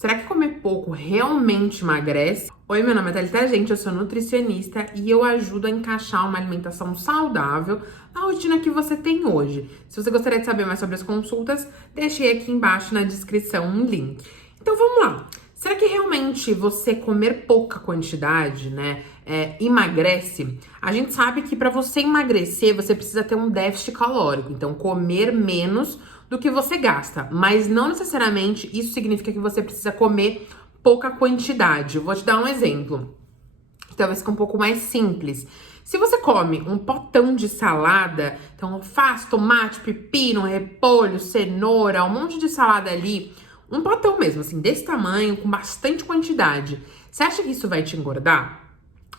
Será que comer pouco realmente emagrece? Oi, meu nome é Thalita, gente, eu sou nutricionista e eu ajudo a encaixar uma alimentação saudável na rotina que você tem hoje. Se você gostaria de saber mais sobre as consultas, deixei aqui embaixo na descrição um link. Então vamos lá. Será que realmente você comer pouca quantidade, emagrece? A gente sabe que para você emagrecer, você precisa ter um déficit calórico, então comer menos do que você gasta, mas não necessariamente isso significa que você precisa comer pouca quantidade. Eu vou te dar um exemplo, que talvez fique um pouco mais simples. Se você come um potão de salada, então alface, tomate, pepino, repolho, cenoura, um monte de salada ali, um potão mesmo, assim, desse tamanho, com bastante quantidade, você acha que isso vai te engordar?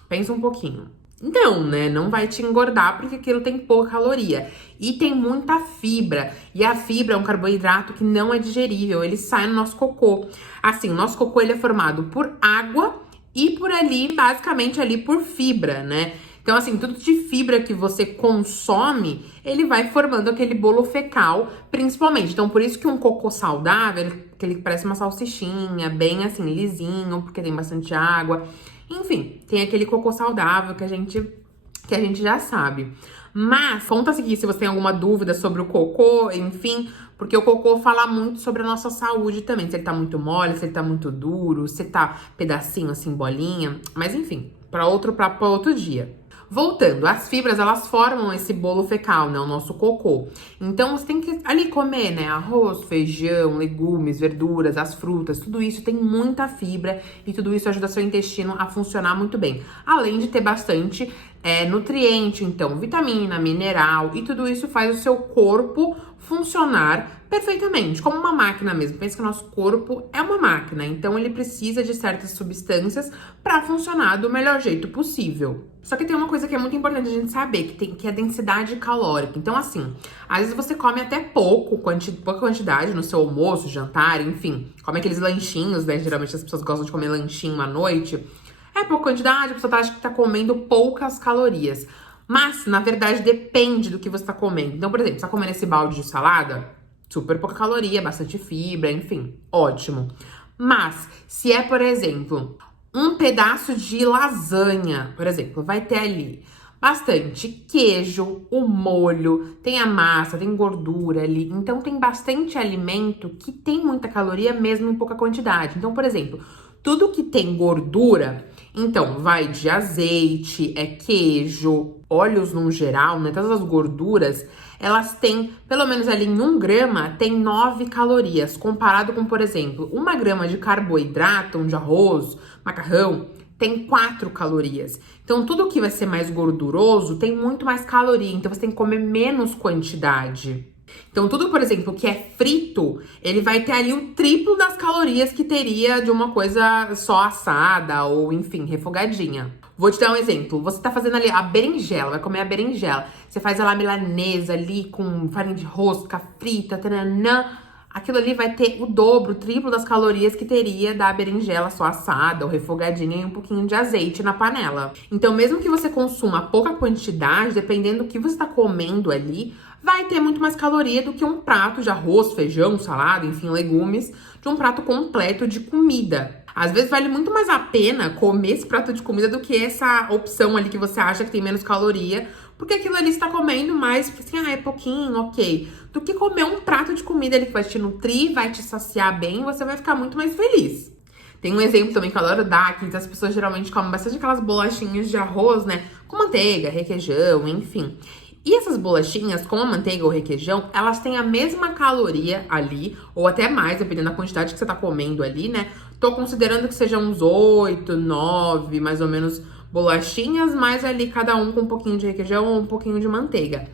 Pensa um pouquinho. Não, né? Não vai te engordar porque aquilo tem pouca caloria. E tem muita fibra. E a fibra é um carboidrato que não é digerível. Ele sai no nosso cocô. Assim, o nosso cocô ele é formado por água e por ali, basicamente ali por fibra, né? Então, assim, tudo de fibra que você consome, ele vai formando aquele bolo fecal, principalmente. Então, por isso que um cocô saudável, ele parece uma salsichinha, bem assim, lisinho, porque tem bastante água. Enfim, tem aquele cocô saudável que a gente já sabe. Mas, conta aqui se você tem alguma dúvida sobre o cocô, enfim, porque o cocô fala muito sobre a nossa saúde também. Se ele tá muito mole, se ele tá muito duro, se tá pedacinho assim, bolinha. Mas enfim, para outro dia. Voltando, as fibras, elas formam esse bolo fecal, né, o nosso cocô. Então, você tem que ali comer, né, arroz, feijão, legumes, verduras, as frutas, tudo isso tem muita fibra e tudo isso ajuda seu intestino a funcionar muito bem. Além de ter bastante nutriente, então, vitamina, mineral e tudo isso faz o seu corpo funcionar perfeitamente, como uma máquina mesmo. Pensa que o nosso corpo é uma máquina, então ele precisa de certas substâncias para funcionar do melhor jeito possível. Só que tem uma coisa que é muito importante a gente saber, que é a densidade calórica. Então, assim, às vezes você come até pouca quantidade no seu almoço, jantar, enfim, come aqueles lanchinhos, né? Geralmente as pessoas gostam de comer lanchinho à noite. É pouca quantidade, a pessoa acha que tá comendo poucas calorias. Mas, na verdade, depende do que você tá comendo. Então, por exemplo, você tá comendo esse balde de salada, super pouca caloria, bastante fibra, enfim, ótimo. Mas, se é, por exemplo, um pedaço de lasanha, por exemplo, vai ter ali bastante queijo, o molho, tem a massa, tem gordura ali. Então, tem bastante alimento que tem muita caloria mesmo em pouca quantidade. Então, por exemplo, tudo que tem gordura, então vai de azeite, queijo, óleos no geral, né? Todas as gorduras, elas têm, pelo menos ali em 1 grama, tem 9 calorias. Comparado com, por exemplo, 1 grama de carboidrato, de arroz, macarrão, tem 4 calorias. Então, tudo que vai ser mais gorduroso tem muito mais caloria. Então, você tem que comer menos quantidade. Então, tudo, por exemplo, que é frito, ele vai ter ali o triplo das calorias que teria de uma coisa só assada ou, enfim, refogadinha. Vou te dar um exemplo. Você tá fazendo ali a berinjela, vai comer a berinjela. Você faz ela milanesa ali com farinha de rosca frita, taranã. Aquilo ali vai ter o dobro, o triplo das calorias que teria da berinjela só assada ou refogadinha e um pouquinho de azeite na panela. Então, mesmo que você consuma pouca quantidade, dependendo do que você tá comendo ali, vai ter muito mais caloria do que um prato de arroz, feijão, salada, enfim, legumes, de um prato completo de comida. Às vezes vale muito mais a pena comer esse prato de comida do que essa opção ali que você acha que tem menos caloria, porque aquilo ali está comendo mais, porque assim, é pouquinho, ok. Do que comer um prato de comida ali que vai te nutrir, vai te saciar bem, você vai ficar muito mais feliz. Tem um exemplo também que eu adoro dar, que as pessoas geralmente comem bastante aquelas bolachinhas de arroz, né? Com manteiga, requeijão, enfim. E essas bolachinhas, com a manteiga ou requeijão, elas têm a mesma caloria ali, ou até mais, dependendo da quantidade que você tá comendo ali, né? Tô considerando que sejam uns 8, 9, mais ou menos, bolachinhas, mas ali cada um com um pouquinho de requeijão ou um pouquinho de manteiga.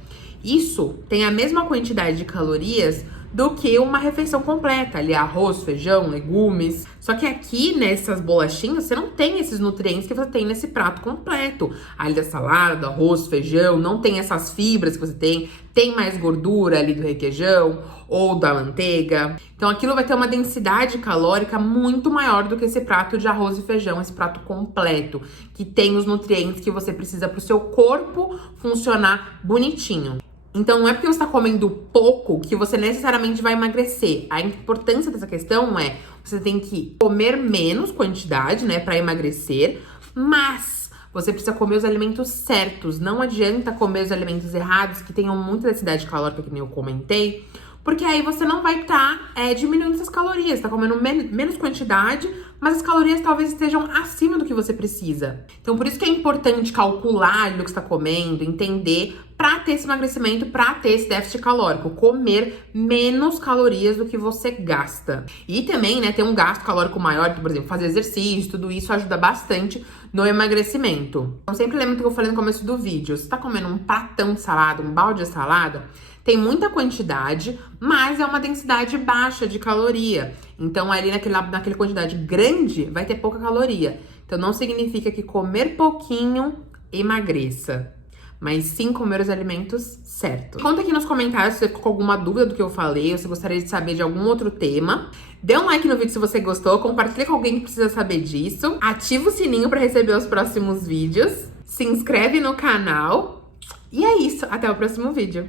Isso tem a mesma quantidade de calorias do que uma refeição completa, ali arroz, feijão, legumes. Só que aqui nessas bolachinhas você não tem esses nutrientes que você tem nesse prato completo. Ali da salada, arroz, feijão, não tem essas fibras que você tem mais gordura ali do requeijão ou da manteiga. Então aquilo vai ter uma densidade calórica muito maior do que esse prato de arroz e feijão, esse prato completo, que tem os nutrientes que você precisa para o seu corpo funcionar bonitinho. Então não é porque você tá comendo pouco que você necessariamente vai emagrecer. A importância dessa questão é, você tem que comer menos quantidade, né, pra emagrecer, mas você precisa comer os alimentos certos. Não adianta comer os alimentos errados, que tenham muita densidade calórica, que nem eu comentei, porque aí você não vai estar diminuindo essas calorias, tá comendo menos quantidade, mas as calorias talvez estejam acima do que você precisa. Então, por isso que é importante calcular o que você tá comendo, entender, pra ter esse emagrecimento, pra ter esse déficit calórico. Comer menos calorias do que você gasta. E também, né, ter um gasto calórico maior, por exemplo, fazer exercício, tudo isso ajuda bastante no emagrecimento. Então, sempre lembra do que eu falei no começo do vídeo. Se você tá comendo um pratão de salada, um balde de salada, tem muita quantidade, mas é uma densidade baixa de caloria. Então, ali naquela quantidade grande, vai ter pouca caloria. Então, não significa que comer pouquinho emagreça, mas sim comer os alimentos certos. Conta aqui nos comentários se você ficou com alguma dúvida do que eu falei, ou se gostaria de saber de algum outro tema. Dê um like no vídeo se você gostou, compartilhe com alguém que precisa saber disso. Ativa o sininho para receber os próximos vídeos. Se inscreve no canal. E é isso, até o próximo vídeo.